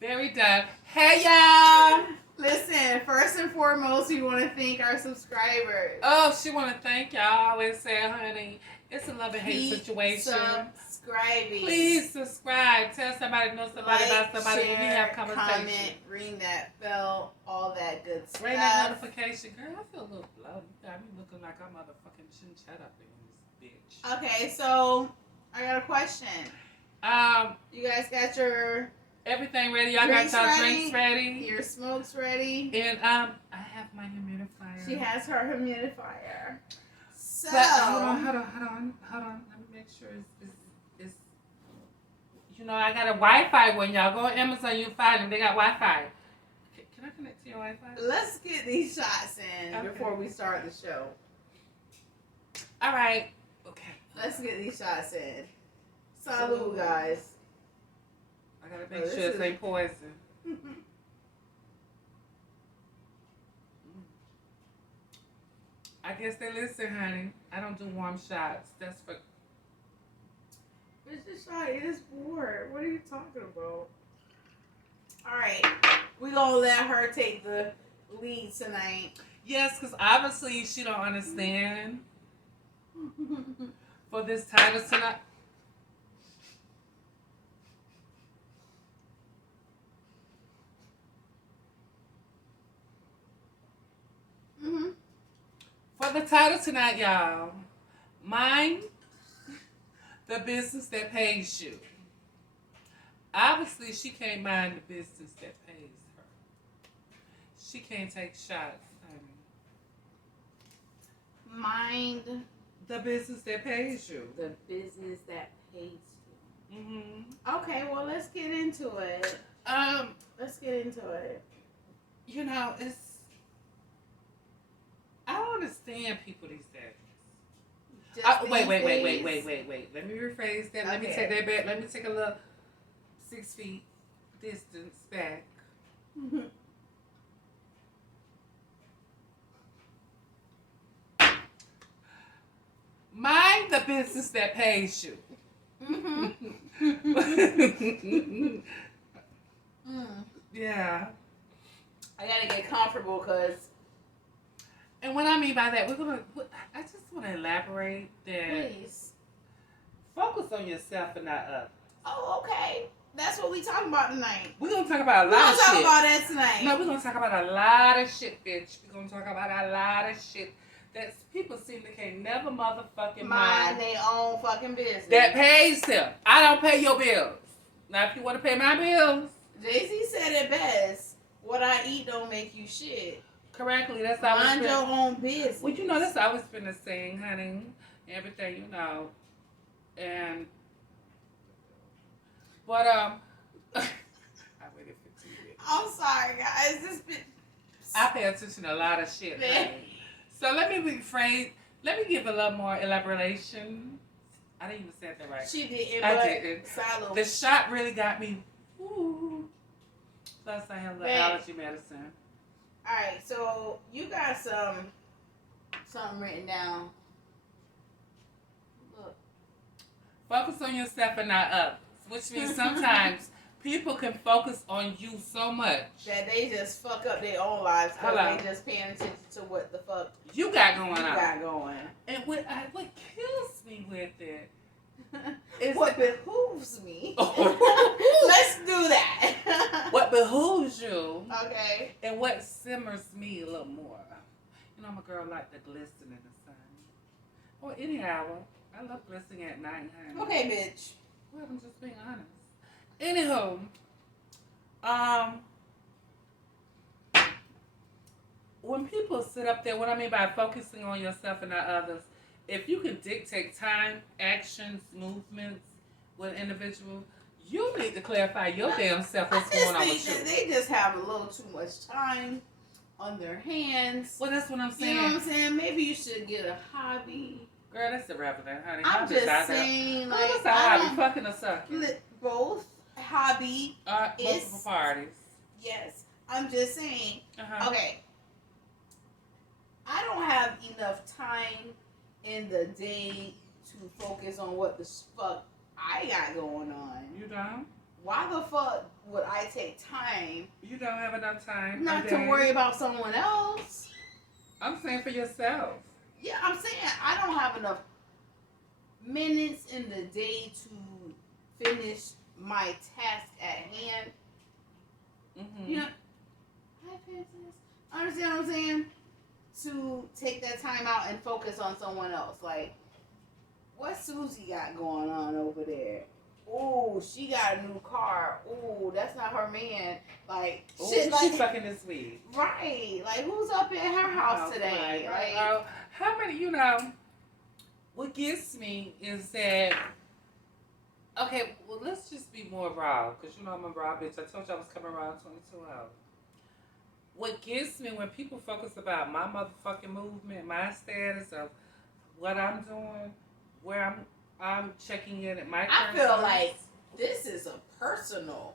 Very done. Hey, y'all. Listen, first and foremost, we want to thank our subscribers. Oh, she want to thank y'all. I always say, honey, it's a love and hate situation. Subscribing. Please subscribe. Tell somebody, know somebody about somebody. Share, we have conversation. comment, ring that bell, all that good stuff. Ring that notification. Girl, I feel a little bloody. You got me looking like a motherfucking chinchetta in this bitch. Okay, so I got a question. You guys got your everything ready? Y'all got y'all drinks ready? Your smokes ready? And I have my humidifier. She has her humidifier. So but, hold on. Let me make sure it's you know, I got a Wi-Fi one. Y'all go on Amazon, you find them. They got Wi-Fi. Can I connect to your Wi-Fi? Let's get these shots in before we start the show. All right. Okay. Let's get these shots in. Salud, guys. I gotta make sure it ain't poison. I guess they listen, honey. I don't do warm shots. That's for. Bitch, this shot is bored. What are you talking about? All right, we gonna let her take the lead tonight. Yes, because obviously she don't understand. For this title tonight. For the title tonight, y'all, mind the business that pays you. Obviously, she can't mind the business that pays her. She can't take shots, honey. Mind the business that pays you. The business that pays you. Mm-hmm. Okay, well, let's get into it. Let's get into it. You know, it's. I don't understand people these days. Wait. Let me rephrase that. Let me take that back. Let me take a little 6 feet distance back. Mind the business that pays you. Yeah. I gotta get comfortable because. And what I mean by that, I just want to elaborate that. Please. Focus on yourself and not others. Oh, okay. That's what we talking about tonight. We're going to talk about a lot of shit. We're going to talk about that tonight. No, we're going to talk about a lot of shit, bitch. We're going to talk about a lot of shit that people seem to can't never motherfucking mind their own fucking business. That pays them. I don't pay your bills. Now, if you want to pay my bills. Jay-Z said it best. What I eat don't make you shit. Correctly, that's always mind your own business. Well, you know, that's always been the saying, honey. Everything, you know. And, but, I waited 15 minutes. I'm sorry, guys. I pay attention to a lot of shit, honey. So let me rephrase. Let me give a little more elaboration. I didn't even say that right. She didn't. I didn't. Salud. The shot really got me. Ooh. Plus, I have a little allergy medicine. All right, so you got something written down. Look. Focus on yourself and not others, which means sometimes people can focus on you so much that they just fuck up their own lives because they just paying attention to what the fuck you got going on. And what kills me with it is what behooves me. Let's do that. What behooves you. Okay. And what simmers me a little more. You know, I'm a girl like to glisten in the sun. Or any hour. I love glistening at night, honey. Okay, bitch. Well, I'm just being honest. Anywho, when people sit up there, what I mean by focusing on yourself and not others, if you can dictate time, actions, movements with an individual, you need to clarify your damn self what's going on with you. They just have a little too much time on their hands. Well, that's what I'm saying. You know what I'm saying? Maybe you should get a hobby. Girl, that's irrelevant, honey. I'm just saying, like, what's a hobby? Fucking or sucking? Both. Hobby. Multiple parties. Yes. I'm just saying. Okay. I don't have enough time in the day to focus on what the fuck I got going on. You don't? why the fuck would I take time You don't have enough time. not to worry about someone else? I'm saying for yourself. Yeah, I'm saying I don't have enough minutes in the day to finish my task at hand. Mm-hmm. You know, hi, Princess. Understand what I'm saying? To take that time out and focus on someone else. Like, what Susie got going on over there? Oh, she got a new car. Oh, that's not her man. Like, Ooh, shit. Like, she's fucking this week. Right. Like, who's up at her house today? Right. Like, How many? What gets me is that. Okay, well, let's just be more raw, because I'm a raw bitch. I told you I was coming around 22 hours. What gets me when people focus about my motherfucking movement, my status of what I'm doing, where I'm checking in at my I feel like this is a personal.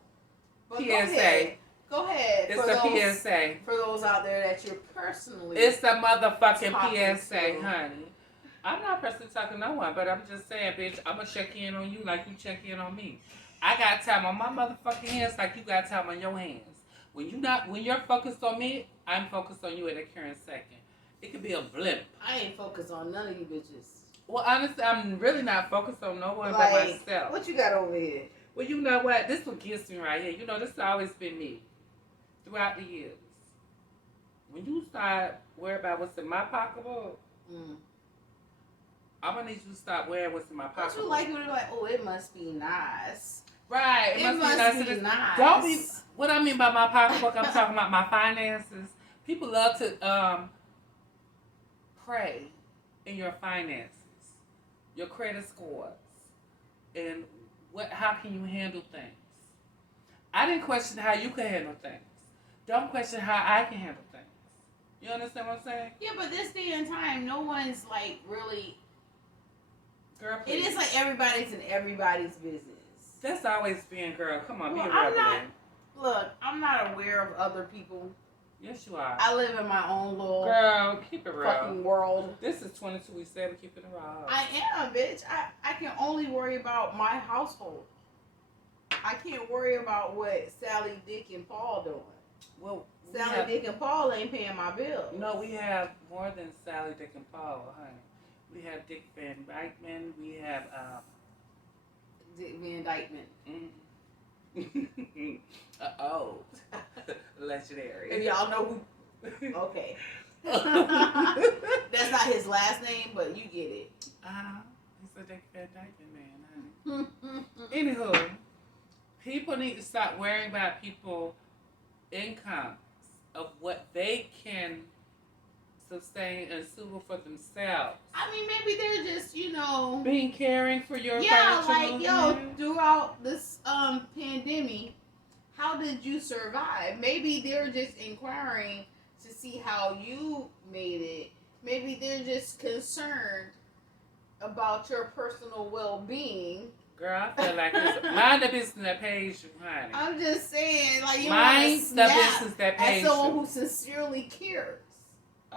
But PSA. Go ahead. It's a PSA. For those out there that you're personally. It's the motherfucking PSA, to. honey. I'm not personally talking to no one, but I'm just saying, bitch, I'm going to check in on you like you check in on me. I got time on my motherfucking hands like you got time on your hands. When you're focused on me, I'm focused on you at a current second. It could be a blip. I ain't focused on none of you bitches. Well, honestly, I'm really not focused on no one like, but myself. What you got over here? Well, you know what? This is what gets me right here. This has always been me throughout the years. When you start worrying about what's in my pocketbook, I'm gonna need you to stop wearing what's in my pocketbook. Don't you like when they're like, oh, it must be nice. Right. It must be nice. Don't be. What I mean by my pocketbook, I'm talking about my finances. People love to pray in your finances, your credit scores, and how can you handle things. I didn't question how you can handle things. Don't question how I can handle things. You understand what I'm saying? Yeah, but this day and time, no one's like really. Girl, please. It is like everybody's in everybody's business. That's always been, girl. Come on, be a Look, I'm not aware of other people. Yes, you are. I live in my own little girl. Keep it real. Fucking world. This is 22 weeks 7. Keep it real. I am, bitch. I can only worry about my household. I can't worry about what Sally, Dick, and Paul doing. Well, Sally, Dick, and Paul ain't paying my bills. No, we have more than Sally, Dick, and Paul, honey. We have Dick Van Dykeman. We have Dick Van Dykeman. Legendary. If y'all know who. Okay. That's not his last name, but you get it. He's a Dick Van Dykeman man, honey. Anywho, people need to stop worrying about people's incomes of what they can sustain and suitable for themselves. I mean, maybe they're just, being caring for your throughout this pandemic, how did you survive? Maybe they're just inquiring to see how you made it. Maybe they're just concerned about your personal well-being. Girl, I feel like it's mind the business that pays you, honey. I'm just saying, like, you mind the business that pays you. As someone who sincerely cares.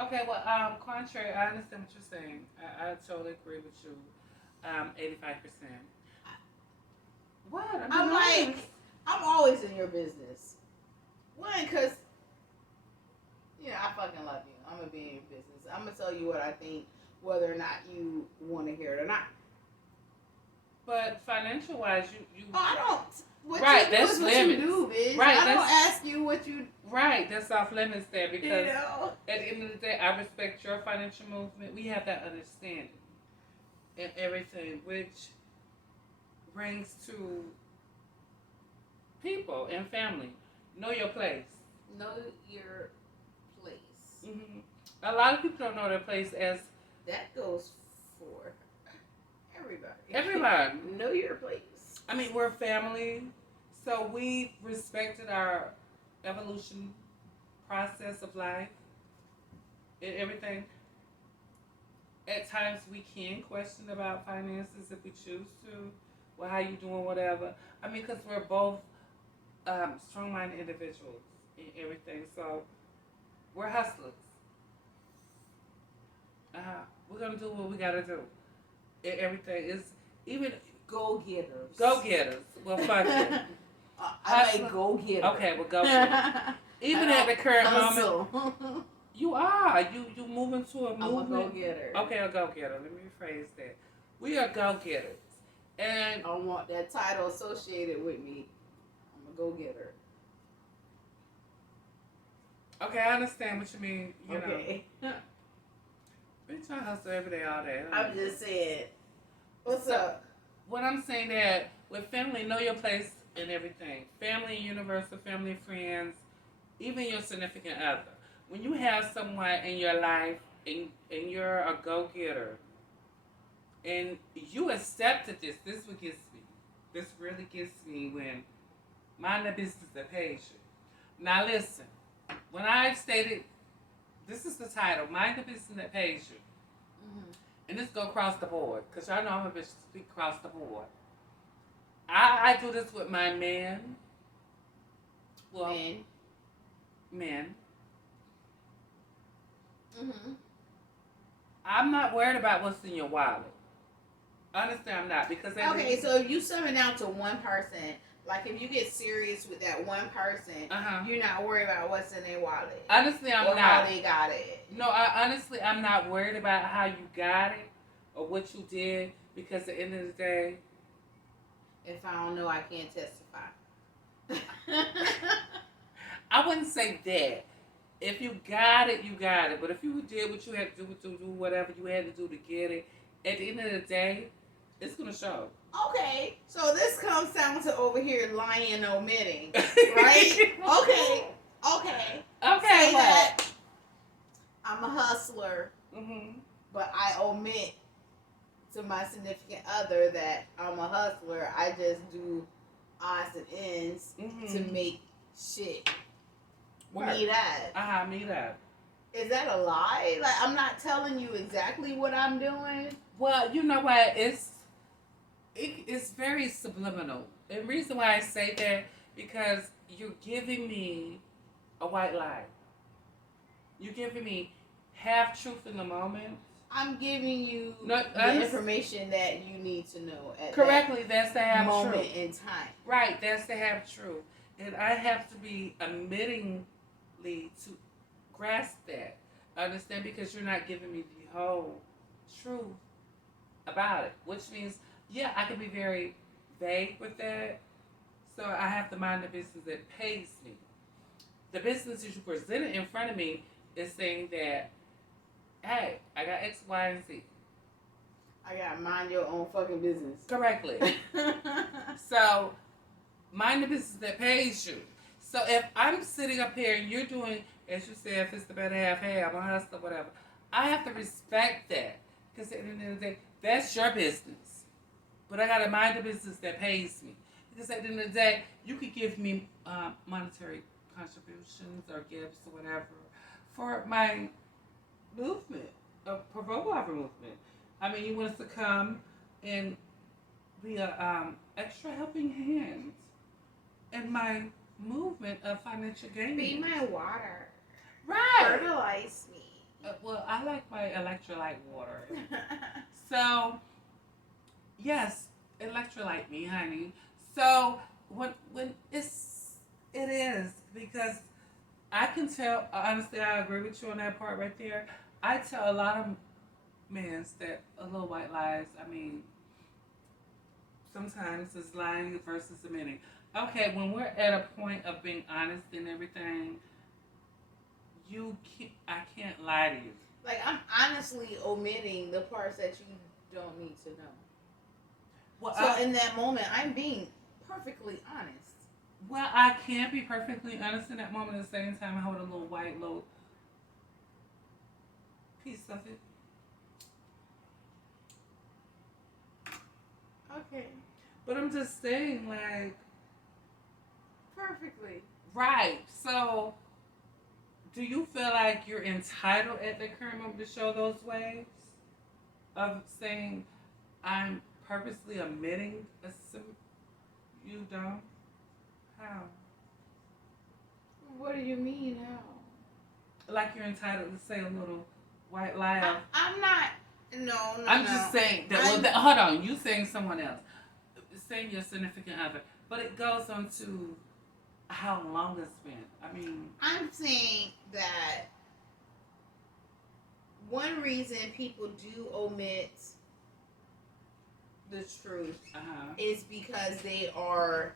Okay, well, contrary, I understand what you're saying. I totally agree with you. 85%. What? I'm always in your business. One, because, I fucking love you. I'm going to be in your business. I'm going to tell you what I think, whether or not you want to hear it or not. But financial-wise, you I don't. What right, you do that's is what limits. you do, bitch. Right, I don't ask you what you. Right, that's off limits there because at the end of the day, I respect your financial movement. We have that understanding and everything, which brings to people and family. Know your place. Know your place. Mm-hmm. A lot of people don't know their place as. That goes for everybody. Everybody. Know your place. I mean, we're family, so we respected our evolution process of life and everything. At times, we can question about finances if we choose to. Well, how you doing, whatever. I mean, because we're both strong-minded individuals and everything, so we're hustlers. We're going to do what we got to do. Everything is, even... Go-getters. Go-getters. Well, fuck it. I'm a go-getter. Okay, well, go get it. Even at the current hustle. moment, you are. You moving to a movement. I'm a go-getter. Okay, a go-getter. Let me rephrase that. We are go-getters. And I don't want that title associated with me. I'm a go-getter. okay, I understand what you mean. You Okay. know. We try to hustle every day, all day. I'm just saying. What's up? What I'm saying that with family, know your place in everything. Family, universal, family, friends, even your significant other. When you have someone in your life and you're a go-getter and you accepted this what gets me. This really gets me when mind the business that pays you. Now listen, when I stated, this is the title, mind the business that pays you. Mm-hmm. And this go across the board, because y'all know I'm a bitch to speak across the board. I do this with my men. Well, men. Mm-hmm. I'm not worried about what's in your wallet. Honestly, I'm not, because okay, so if you sum it down to one person, like if you get serious with that one person, you're not worried about what's in their wallet. Honestly, I'm or not. How they got it. No, I'm not worried about how you got it or what you did, because at the end of the day, if I don't know, I can't testify. I wouldn't say that. If you got it, you got it. But if you did what you had to do whatever you had to do to get it, at the end of the day, it's gonna show. Okay, so this comes down to over here lying and omitting, right? Okay. Okay. Say that I'm a hustler, mm-hmm. but I omit to my significant other that I'm a hustler. I just do odds and ends to make shit. Me that. Me that. Is that a lie? Like, I'm not telling you exactly what I'm doing. Well, you know what? It's very subliminal. The reason why I say that, because you're giving me a white lie. You're giving me half truth in the moment. I'm giving you the information that you need to know at correctly. That's the half moment truth. in time. Right. That's the half truth, and I have to be admittingly to grasp that. Understand, because you're not giving me the whole truth about it, which means, yeah, I can be very vague with that. So I have to mind the business that pays me. The business that you presented in front of me is saying that, hey, I got X, Y, and Z. I gotta mind your own fucking business. Correctly. So, mind the business that pays you. So if I'm sitting up here and you're doing, as you said, if it's the better half, hey, I'm a hustler, whatever, I have to respect that. Because at the end of the day, that's your business. But I gotta mind the business that pays me. Because at the end of the day, you could give me monetary contributions or gifts or whatever for my movement, for Robo movement. I mean, you want us to come and be a extra helping hand in my movement of financial gain. Be my water. Right. Fertilize me. Well, I like my electrolyte water. So, yes, electrolyte me, honey. So when it is, because I can tell. Honestly, I agree with you on that part right there. I tell a lot of men that a little white lies. I mean, sometimes it's lying versus admitting. Okay, when we're at a point of being honest and everything, I can't lie to you. Like, I'm honestly omitting the parts that you don't need to know. Well, so in that moment, I'm being perfectly honest. Well, I can't be perfectly honest in that moment. At the same time, I hold a little white little piece of it. Okay. But I'm just saying, like, perfectly. Right. So, do you feel like you're entitled at the current moment to show those ways of saying, I'm purposely omitting you don't? How? What do you mean, how? Like you're entitled to say a little white lie. I'm not. No. I'm just saying that. Well, hold on. You saying someone else, saying your significant other, but it goes on to how long it's been. I mean, I'm saying that one reason people do omit the truth is because they are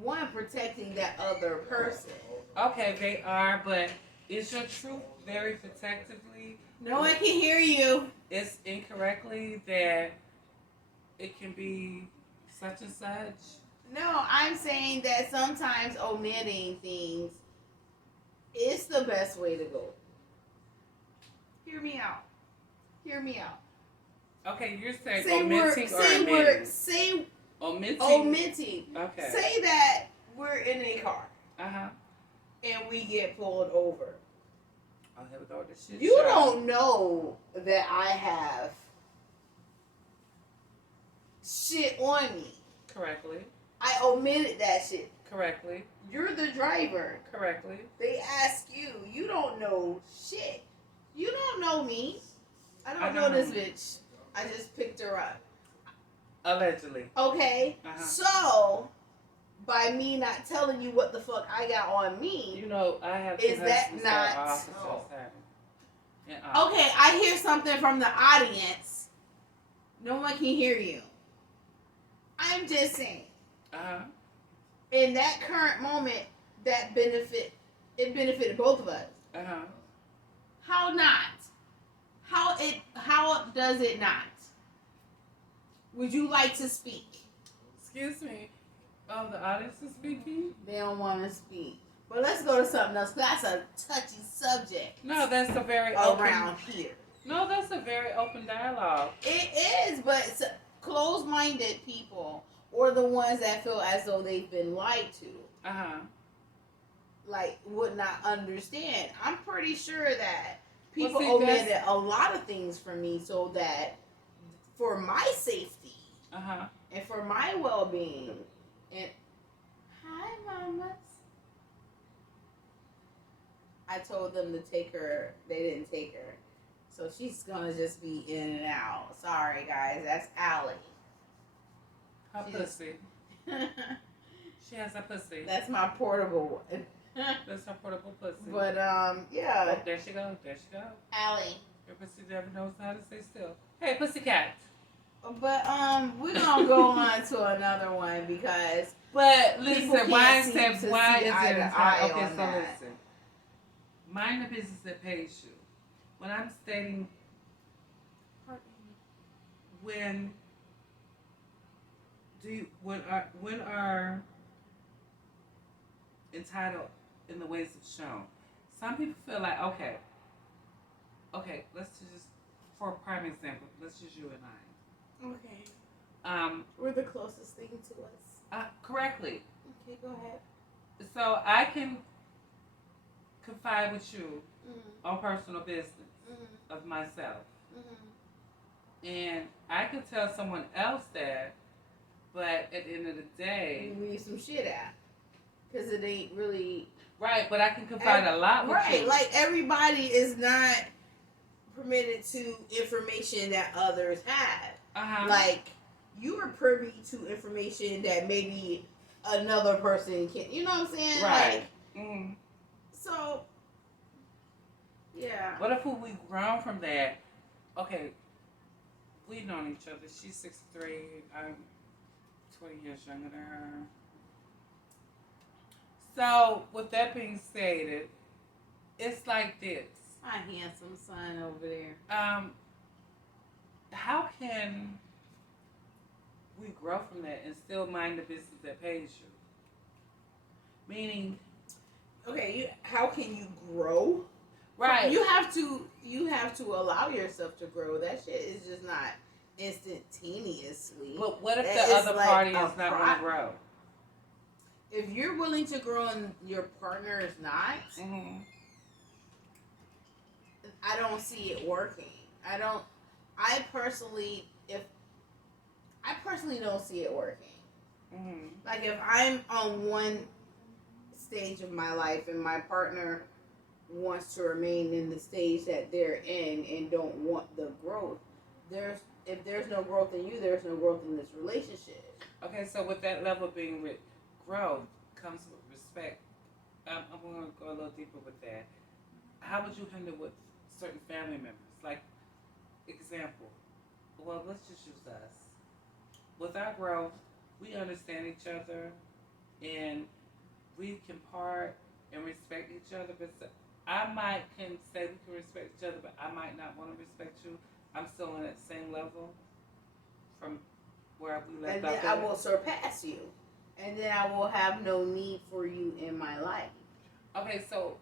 one protecting that other person. Okay, they are, but is your truth very protectively? No one can hear you. It's incorrectly that it can be such and such. No, I'm saying that sometimes omitting things is the best way to go. Hear me out. Hear me out. Okay, you're saying Say omitting or say omitting? say Omitting. omitting. Okay. Say that we're in a car. Uh-huh. And we get pulled over. Oh, here we go. This shit. You don't know that I have shit on me. Correctly. I omitted that shit. Correctly. You're the driver. Correctly. They ask you. You don't know shit. You don't know me. I don't know this bitch. I just picked her up. Allegedly. Okay. Uh-huh. So, by me not telling you what the fuck I got on me, you know, I have. Is that not? Oh. Okay, I hear something from the audience. No one can hear you. I'm just saying. In that current moment, it benefited both of us. How not? How does it not? Would you like to speak? Excuse me. Oh, the audience is speaking? They don't want to speak. But let's go to something else. That's a touchy subject. No, that's a very around here. No, that's a very open dialogue. It is, but it's closed-minded people or the ones that feel as though they've been lied to. Like, would not understand. I'm pretty sure that people omitted a lot of things from me so that for my safety and for my well-being. And hi, mamas. I told them to take her. They didn't take her. So she's going to just be in and out. Sorry, guys. That's Allie. Her pussy. She has a pussy. That's my portable one. That's her portable pussy. But, yeah. Oh, there she goes. There she goes. Allie. Your pussy never knows how to stay still. Hey, pussycat. But, we're going to go on to another one because... But, listen, why is it okay, so listen. Mind the business that pays you. When I'm stating... When are entitled in the ways it's shown? Some people feel like, okay, let's just, for a prime example, let's just you and I. Okay. We're the closest thing to us. Correctly. Okay, go ahead. So I can confide with you on personal business of myself. And I can tell someone else that, but at the end of the day... You leave some shit out. Because it ain't really... Right, but I can confide a lot with you. Right, like everybody is not permitted to information that others have. Like, you are privy to information that maybe another person can... You know what I'm saying? Right. Like, so, yeah. What if we grown from that? Okay, we've known each other. She's 63. I'm 20 years younger than her. So, with that being stated, it's like this. My handsome son over there. How can we grow from that and still mind the business that pays you? Meaning... Okay, how can you grow? Right. You have to allow yourself to grow. That shit is just not instantaneously. But what if the other party is not going to grow? If you're willing to grow and your partner is not, I don't see it working. I personally don't see it working. Like if I'm on one stage of my life and my partner wants to remain in the stage that they're in and don't want the growth, if there's no growth in you, there's no growth in this relationship. Okay, so with that level being with growth comes with respect, I'm going to go a little deeper with that. How would you handle with certain family members? Like, example, well, let's just use us. With our growth, we understand each other and we can part and respect each other. But I might can say we can respect each other, but I might not want to respect you. I'm still on that same level from where we left And off. then I will surpass you. And then I will have no need for you in my life. Okay, so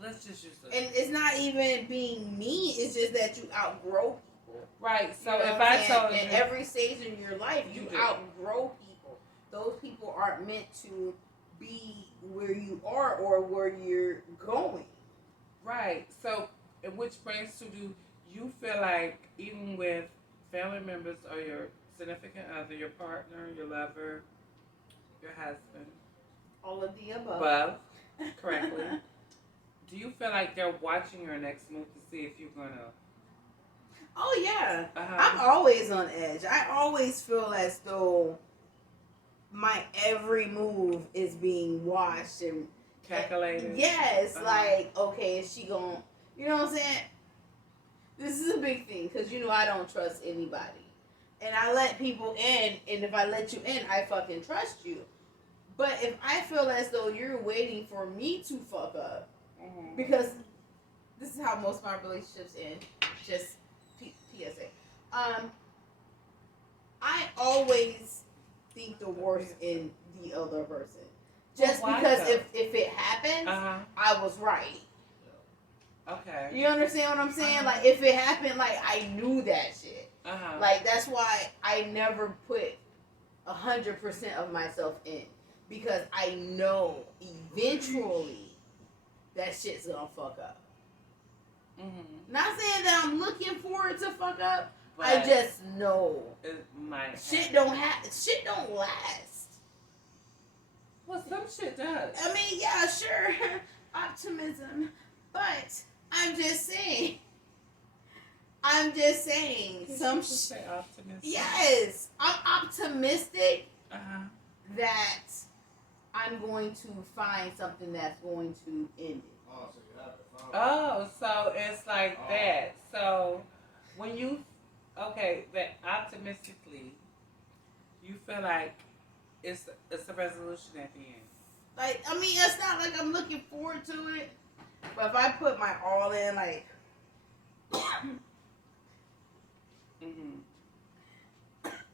let's just use that. And it's not even being mean, it's just that you outgrow people. Right, so You know if what I'm I saying? told you. In every stage in your life, you do. outgrow people. Those people aren't meant to be where you are or where you're going. Right, so which brings to do you feel like even with family members or your significant other, your partner, your lover, your husband, All of the above. above, correctly, do you feel like they're watching your next move to see if you're gonna? Oh yeah, Uh-huh. I'm always on edge. I always feel as though my every move is being watched and Calculated. yes, Uh-huh. like okay, is she going? You know what I'm saying? This is a big thing because you know I don't trust anybody, and I let people in, and if I let you in, I fucking trust you. But if I feel as though you're waiting for me to fuck up, Mm-hmm. because this is how most of my relationships end. Just PSA. I always think the worst in the other person. Just Well, why because though? if it happens, Uh-huh. I was right. Okay. You understand what I'm saying? Uh-huh. Like if it happened, like I knew that shit. Uh-huh. Like that's why I never put 100% of myself in because I know eventually that shit's gonna fuck up. Mm-hmm. Not saying that I'm looking for it to fuck up. But I just know it might. shit don't last. Well, some shit does. I mean, yeah, sure, optimism, but I'm just saying. Some say optimism. yes, I'm optimistic Uh-huh. that I'm going to find something that's going to end it. Oh, so it's like that. So when you that optimistically, you feel like it's a resolution at the end. Like, I mean, it's not like I'm looking forward to it, but if I put my all in, like, Mm-hmm.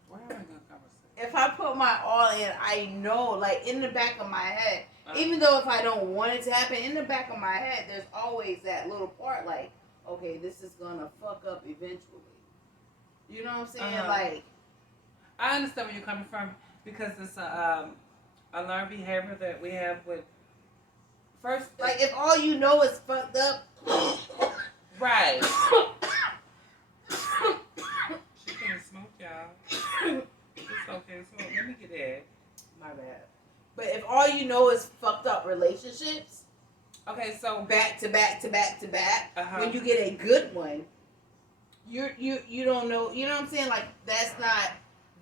Where am I gonna conversate? if I put my all in, I know, like, in the back of my head, Uh-huh. even though if I don't want it to happen, in the back of my head, there's always that little part, like, okay, this is gonna fuck up eventually. You know what I'm saying? Uh-huh. Like, I understand where you're coming from because it's a learned behavior that we have with first. like if all you know is fucked up, Right. She can't smoke, y'all. It's okay, smoke. Let me get that. my bad. But if all you know is fucked up relationships, Okay, so back to back to back to back, Uh-huh. when you get a good one, you don't know. You know what I'm saying? Like that's not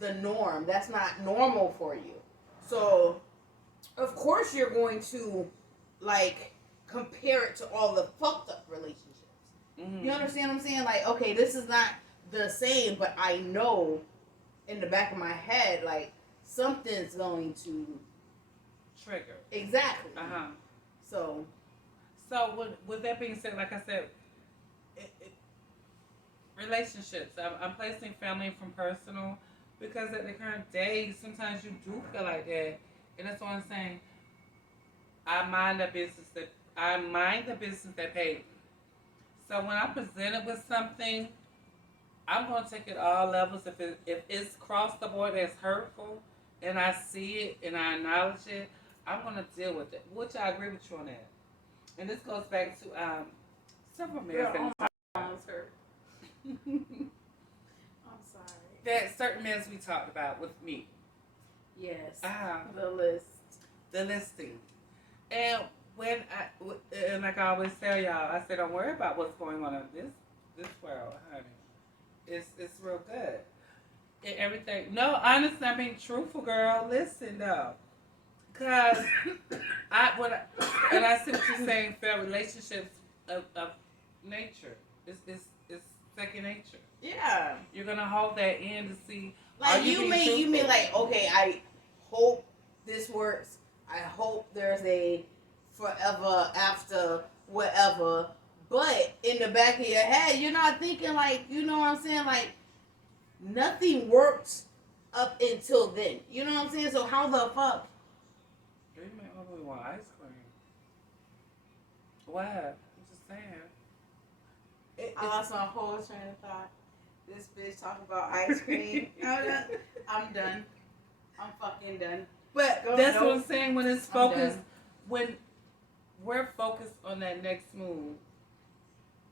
the norm. That's not normal for you. So, of course, you're going to like compare it to all the fucked up relationships. Mm-hmm. You understand what I'm saying? Like, okay, this is not the same, but I know in the back of my head, like something's going to Trigger. exactly. Uh-huh. So with that being said, like I said, relationships. I'm placing family from personal because at the current day, sometimes you do feel like that, and that's why I'm saying I mind the business that paid me. So when I'm presented with something, I'm gonna take it all levels. If it's crossed the board that's hurtful, and I see it and I acknowledge it, I'm gonna deal with it. Which I agree with you on that. And this goes back to several men that we talked about. Hurt. I'm sorry. that certain men we talked about with me. Yes. Uh-huh. The list. The listing. And and like I always tell y'all, I said, don't worry about what's going on in this world, honey. It's real good. And everything. No, honestly, I'm being truthful, girl. Listen, though. Cause and I see what you're saying. Fair relationships of nature. It's second nature. Yeah. You're gonna hold that in to see. Like you mean like, okay, I hope this works. I hope there's a forever after whatever. But in the back of your head, you're not thinking like, you know what I'm saying? Like nothing works up until then. You know what I'm saying? So how the fuck? You may only want ice cream. What? I'm just saying. I lost my whole train of thought. This bitch talking about ice cream. I'm done. I'm fucking done. But that's what I'm saying. When it's focused, when we're focused on that next move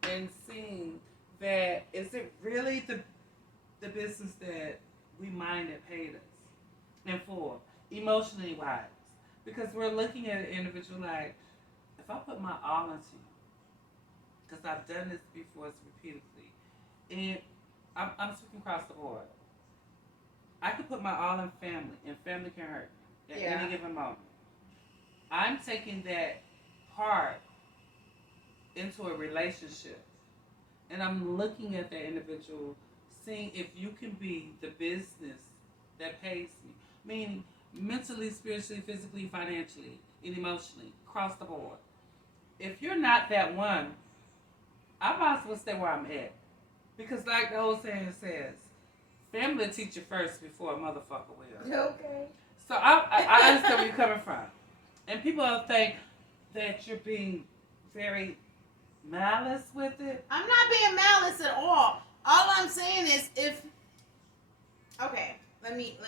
and seeing that, is it really the business that we mind that paid us and for emotionally wise? Because we're looking at an individual like, if I put my all into you, because I've done this before repeatedly, and I'm speaking across the board. I could put my all in family, and family can hurt me at any given moment. I'm taking that part into a relationship, and I'm looking at that individual, seeing if you can be the business that pays me, meaning mentally, spiritually, physically, financially, and emotionally, across the board. If you're not that one, I might as well stay where I'm at. Because like the old saying says, family will teach you first before a motherfucker will. Okay. So I understand where you're coming from. And people think that you're being very malice with it. I'm not being malice at all. All I'm saying is okay, let me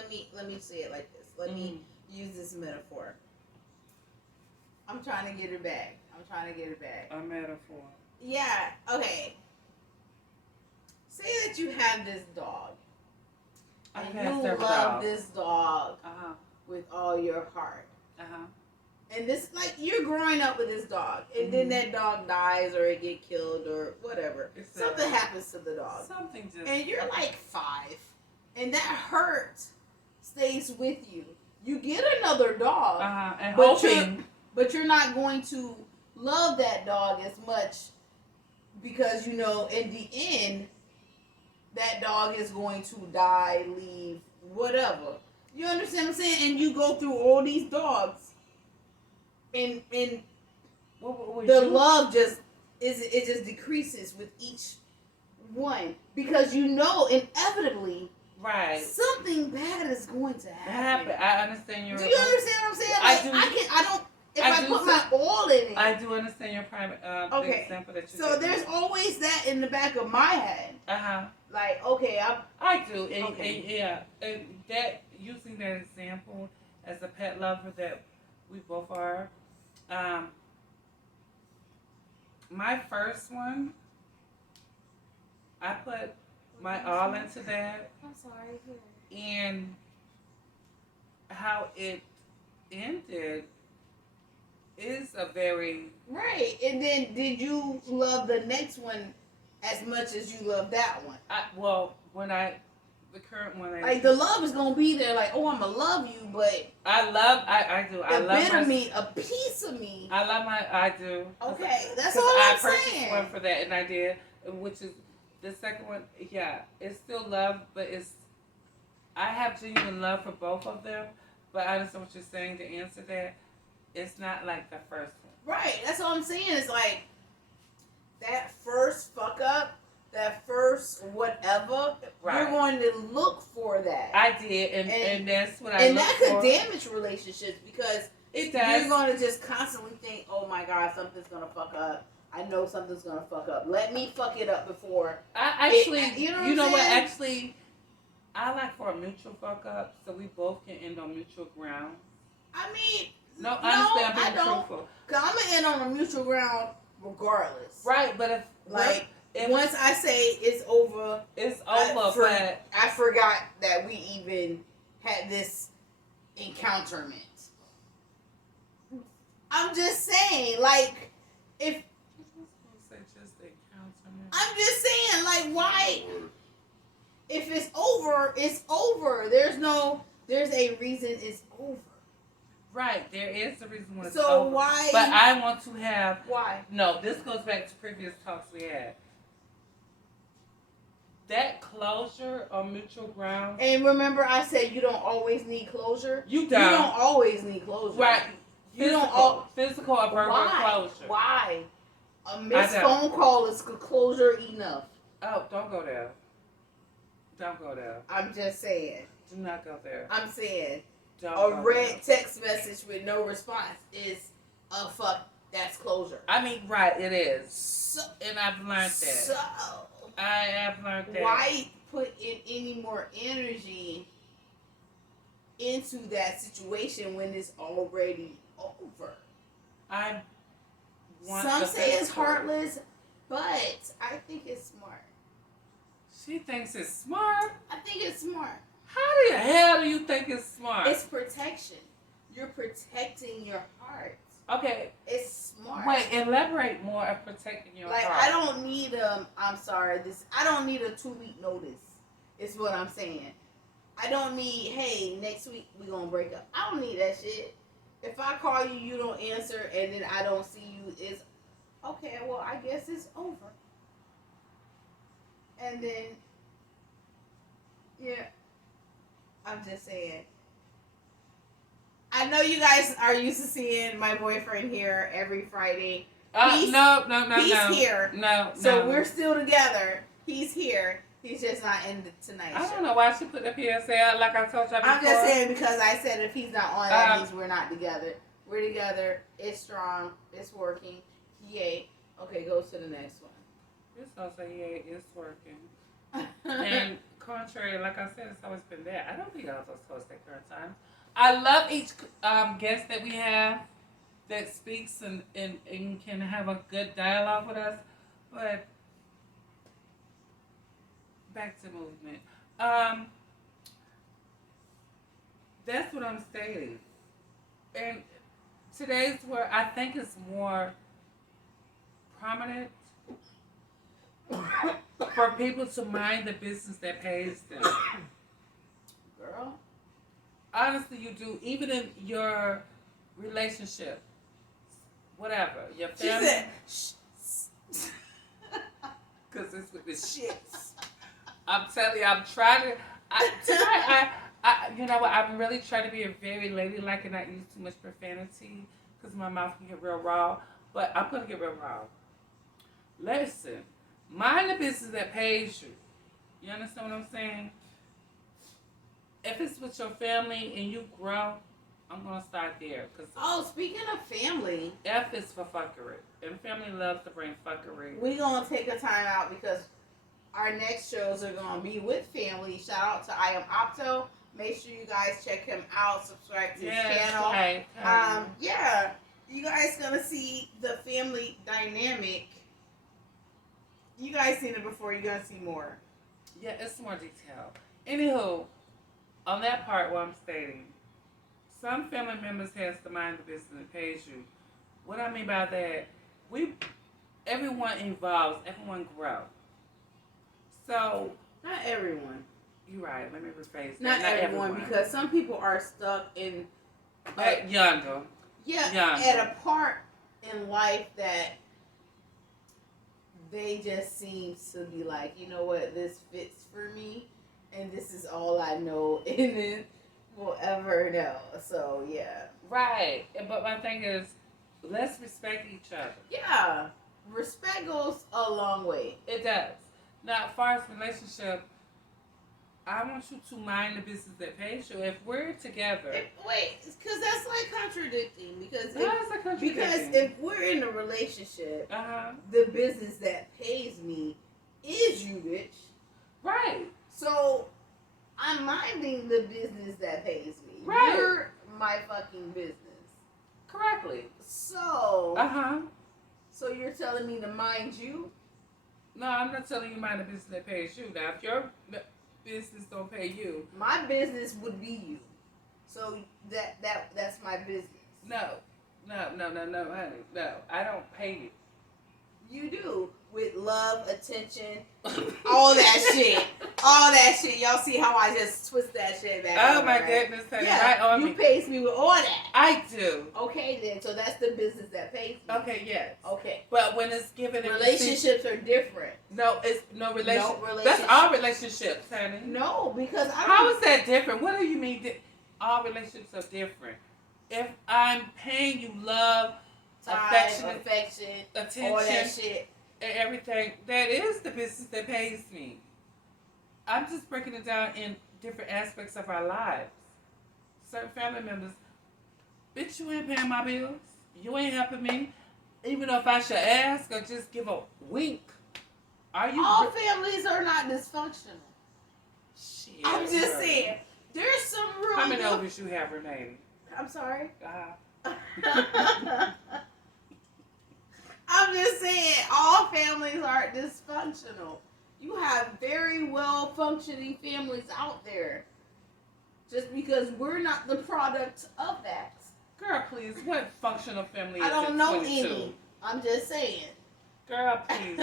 say it like this. Let me use this metaphor. I'm trying to get it back. A metaphor. Yeah, okay. Say that you have this dog. And you love this dog with all your heart. And this, like, you're growing up with this dog. And then that dog dies or it get killed or whatever. Something happens to the dog. And you're like 5. And that hurt stays with you. You get another dog. And but you're not going to love that dog as much because, you know, in the end, that dog is going to die, leave, whatever. You understand what I'm saying? And you go through all these dogs, and the love just decreases with each one because you know inevitably something bad is going to happen. I understand your. Do you understand what I'm saying? Like, I don't. If I put my all in it. I do understand your private example that you. So there's always that in the back of my head. Like, okay, I do, and that using that example as a pet lover that we both are. My first one, I put my all into that. I'm sorry. And how it ended is a very right. And then, did you love the next one as much as you love that one? The current one, like the love is gonna be there. Like, oh, I'ma love you, but I do. I love bit of me, a piece of me. I do. Okay, that's all I'm saying. I purchased one for that, and I did, which is the second one. Yeah, it's still love, but I have genuine love for both of them. But I understand what you're saying. To answer that, it's not like the first one. Right. That's all I'm saying. It's like that first fuck up. That first whatever, you're going to look for that. I did, and that's what I and look that for. could damage relationships because it does. You're going to just constantly think, oh my God, something's going to fuck up. I know something's going to fuck up. Let me fuck it up before. You know what? Actually, I like for a mutual fuck up so we both can end on mutual ground. I mean, honestly, I'm being truthful. Because I'm going to end on a mutual ground regardless. Right, but once I say it's over, it's over. But I forgot that we even had this encounterment. I'm just saying, like, if I'm just saying, like, why? If it's over, it's over. There's a reason it's over. Right, there is a reason why it's So over. why? But I want to have. Why? No, this goes back to previous talks we had. That closure on mutual ground. And remember, I said you don't always need closure. You You don't always need closure. Right. You don't physical or verbal closure. Why? A missed phone call is closure enough. Oh, don't go there. Don't go there. I'm just saying. Do not go there. I'm saying. Don't a red text message with no response is a fuck. That's closure. I mean, right, it is. So, and I've learned that. So, I have learned that. Why put in any more energy into that situation when it's already over? Some say it's heartless, but I think it's smart. She thinks it's smart? I think it's smart. How the hell do you think it's smart? It's protection. You're protecting your heart. Okay. It's smart. Wait, elaborate more of protecting your heart. I don't need I don't need a 2-week notice. Is what I'm saying. I don't need, hey, next week we gonna break up. I don't need that shit. If I call you, you don't answer, and then I don't see you, it's okay, well, I guess it's over. And then, yeah, I'm just saying. I know you guys are used to seeing my boyfriend here every Friday. No. He's here. No. So we're still together. He's here. He's just not in the Tonight Show. I don't know why she put the PSA out like I told you before. I'm just saying because I said if he's not on, that means we're not together. We're together. It's strong. It's working. Yay. Okay, go to the next one. It's also yay. It's working. And contrary, like I said, it's always been there. I don't think all those hosts at current time. I love each guest that we have that speaks and can have a good dialogue with us. But back to movement. That's what I'm stating. And today's where I think it's more prominent for people to mind the business that pays them. Girl. Honestly, you do. Even in your relationship, whatever, your family. She said, because it's with the shits. I'm telling you, I'm trying to. Tonight, you know what? I'm really trying to be a very ladylike and not use too much profanity because my mouth can get real raw. But I'm gonna get real raw. Listen, mind the business that pays you. You understand what I'm saying? If it's with your family and you grow, I'm gonna start there. Speaking of family, F is for fuckery, and family loves to bring fuckery. We're gonna take a time out because our next shows are gonna be with family. Shout out to I Am Opto. Make sure you guys check him out. Subscribe to his channel. Right. Yeah, you guys gonna see the family dynamic. You guys seen it before. You're gonna see more. Yeah, it's more detailed. Anywho, on that part, what I'm stating, some family members has to mind the business that pays you. What I mean by that, everyone involves, everyone grows. So not everyone. You're right. Let me rephrase that. Not everyone, because some people are stuck in younger. Yeah, at a part in life that they just seem to be like, you know what, this fits for me, and this is all I know, and then we'll ever know. So yeah. Right, but my thing is, let's respect each other. Yeah, respect goes a long way. It does. Now, as far as relationship, I want you to mind the business that pays you. If we're together, because that's like contradicting. Because if we're in a relationship, the business that pays me is you, bitch. Right. So I'm minding the business that pays me. Right. You're my fucking business. Correctly. So. So you're telling me to mind you? No, I'm not telling you mind the business that pays you. Now, if your business don't pay you, my business would be you. So that's my business. No, honey. No, I don't pay you. You do, with love, attention, all that shit. all that shit. Y'all see how I just twist that shit back? Oh over, my right? goodness, honey, Yeah, right on you me. pays me with all that. I do. Okay, then. So that's the business that pays me. Okay, yes. Okay. But when it's given in Relationships are different. No, it's no relationship. No relationship. That's all relationships, honey. No, because How is that different? What do you mean? All relationships are different. If I'm paying you love, affection, attention, all that shit, and everything, that is the business that pays me. I'm just breaking it down in different aspects of our lives. Certain family members, bitch, you ain't paying my bills. You ain't helping me. Even though if I should ask or just give a wink. Are you? All families are not dysfunctional. Shit, I'm just saying. There's some real. How many oldest you have, Renee? I'm sorry. I'm just saying, all families aren't dysfunctional. You have very well functioning families out there. Just because we're not the product of that. Girl, please, what functional family is I don't in know 22? any. I'm just saying. Girl, please.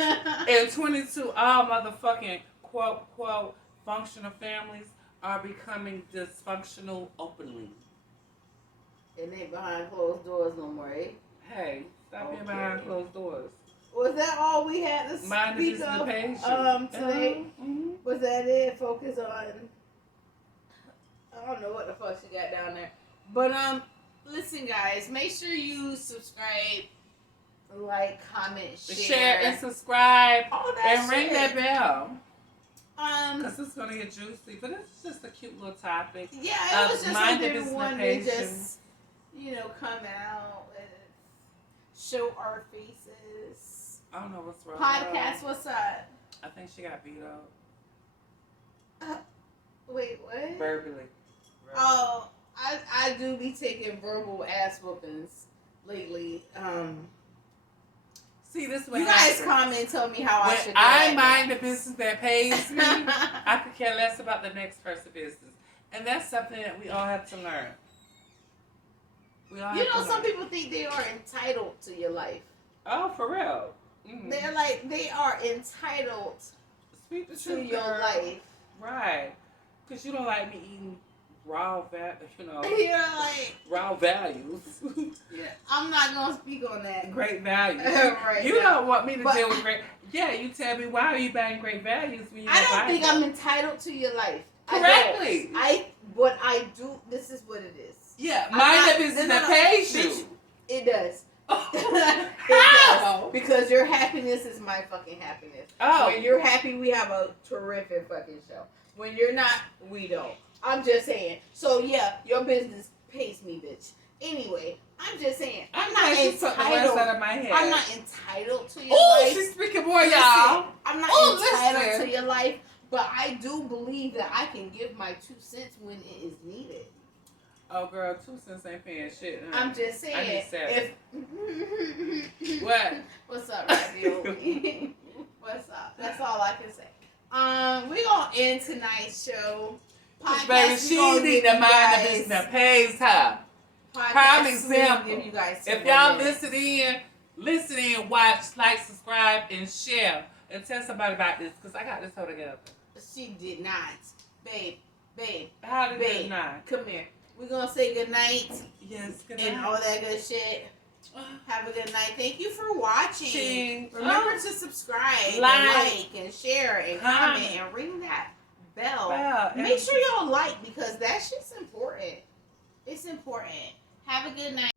In 22, all motherfucking quote functional families are becoming dysfunctional openly. And they behind closed doors no more, eh? Hey, stop being behind closed doors. Was that all we had to Mind speak the of page today? Mm-hmm. Was that it? Focus on. I don't know what the fuck she got down there, but listen, guys, make sure you subscribe, like, comment, share and subscribe, all that and shit. ring that bell. Because it's gonna get juicy, but it's just a cute little topic. Yeah, it was just something we wanted to just, come out and show our faces. I don't know what's wrong. Podcast, what's up? I think she got beat up. Wait, what? Verbally. Oh, I do be taking verbal ass whoopings lately. See, this is what you guys comment and tell me how I should do I mind the business that pays me, I could care less about the next person's business. And that's something that we all have to learn. Some people think they are entitled to your life. Oh, for real? Mm-hmm. They are entitled to your life. Right. Because you don't like me eating raw values. Yeah, I'm not going to speak on that. Great values. Right you don't want me to deal with great. Yeah, you tell me, why are you buying great values when you don't I don't think I'm entitled to your life. Correctly. What I do, this is what it is. Yeah, mind the business that pays you. It does. How? Does. Because your happiness is my fucking happiness. Oh. When you're happy, we have a terrific fucking show. When you're not, we don't. I'm just saying. So yeah, your business pays me, bitch. Anyway, I'm just saying. I'm not entitled. I'm not entitled to your life. She's speaking more, y'all. I'm not entitled to your life, but I do believe that I can give my 2 cents when it is needed. Oh, girl, 2 cents ain't paying shit. Huh? I'm just saying. I need what? What's up, Ravioli? What's up? That's all I can say. We're gonna end tonight's show. Podcast, baby, she need to mind the business that pays her. Prime example. Give you guys if y'all listen in, watch, like, subscribe, and share, and tell somebody about this, because I got this whole together. She did not, babe. How did it not? Come here. We're gonna say good night. Yes, good night. And all that good shit. Have a good night. Thank you for watching. Remember to subscribe, like, and share, and comment, and ring that bell. Make sure y'all like, because that shit's important. It's important. Have a good night.